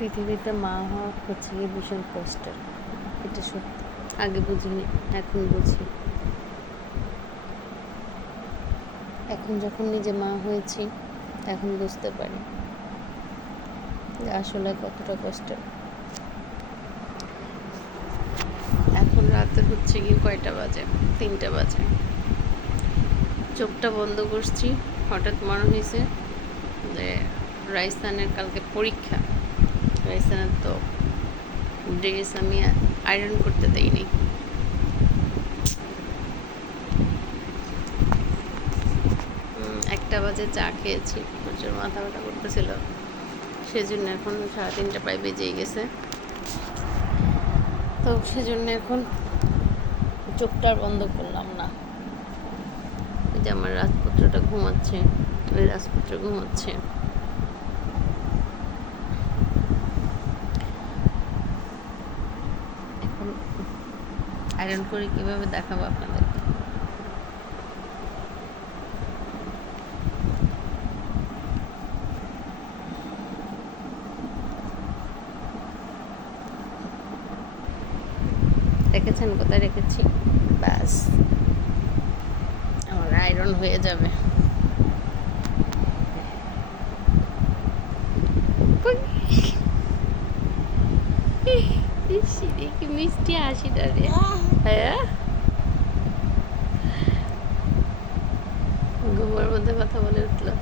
পৃথিবীতে মা হওয়া হচ্ছে গিয়ে ভীষণ কষ্টের, এটা সত্যি। আগে বুঝিনি, এখন বুঝি। এখন যখন নিজে মা হয়েছি এখন বুঝতে পারি যে আসলে কতটা কষ্টের। এখন রাতে হচ্ছে কি কয়টা বাজে, 3টা বাজে। চোখটা বন্ধ করছি, হঠাৎ মনে হয়েছে যে রাইসানের কালকে পরীক্ষা। রাইসানের তো ড্রেস আমি আয়রন করতে দেইনি। একটা বাজে চা খেয়েছি, প্রচুর মাথা ব্যথা করতেছিল, সেজন্য এখন 3:30 প্রায় বেজেই গেছে। তো সেজন্য এখন চোখটা আর বন্ধ করলাম না। ওই যে আমার রাজপুত্রটা ঘুমাচ্ছে, ওই রাজপুত্র ঘুমাচ্ছে। এখন আয়রন করে কিভাবে দেখাবো আপনাদের। দেখেছেন কোথায় রেখেছি? ব্যাস, আমার আয়রন হয়ে যাবে। কি মিষ্টি হাসিটা রে! হ্যাঁ, ঘুমের মধ্যে কথা বলে উঠলো।